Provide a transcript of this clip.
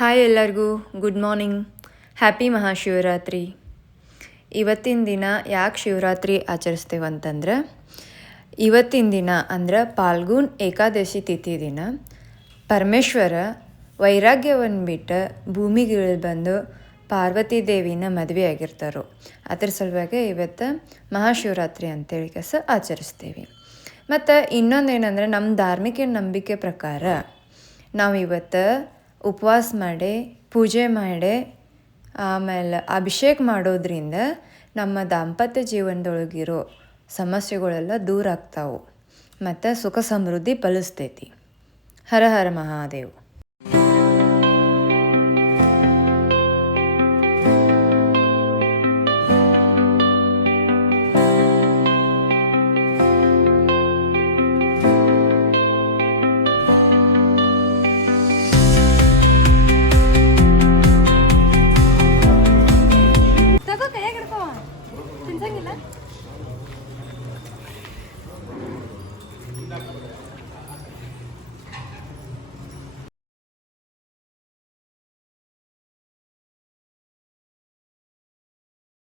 Hi ಎಲ್ಲರಿಗೂ good morning. Happy Mahashivratri. ಇವತ್ತಿನ ದಿನ ಯಾಕೆ ಶಿವರಾತ್ರಿ ಆಚರಿಸ್ತೇವೆ ಅಂತಂದ್ರೆ, ಇವತ್ತಿನ ದಿನ ಅಂದ್ರೆ ಪಾಲ್ಗುನ್ ಏಕಾದಶಿ ತಿಥಿ ದಿನ ಪರಮೇಶ್ವರ ವೈರಾಗ್ಯವನ್ನು ಬಿಟ್ಟು ಭೂಮಿಗೆ ಇಳಿದು ಬಂದು ಪಾರ್ವತಿ ದೇವಿನ ಮದುವೆ ಆಗಿರ್ತಾರೋ. ಅದ್ರ ಸಲುವಾಗಿ ಇವತ್ತು ಮಹಾಶಿವರಾತ್ರಿ ಅಂತೇಳಿ ಆಚರಿಸ್ತೇವೆ. ಮತ್ತು ಇನ್ನೊಂದೇನೆಂದರೆ, ನಮ್ಮ ಧಾರ್ಮಿಕ ನಂಬಿಕೆ ಪ್ರಕಾರ ನಾವು ಇವತ್ತು ಉಪವಾಸ ಮಾಡಿ ಪೂಜೆ ಮಾಡಿ ಆಮೇಲೆ ಅಭಿಷೇಕ ಮಾಡೋದ್ರಿಂದ ನಮ್ಮ ದಾಂಪತ್ಯ ಜೀವನದೊಳಗಿರೋ ಸಮಸ್ಯೆಗಳೆಲ್ಲ ದೂರ ಆಗ್ತಾವೆ ಮತ್ತು ಸುಖ ಸಮೃದ್ಧಿ ಫಲಿಸ್ತೈತಿ. ಹರ ಹರ ಮಹಾದೇವ್.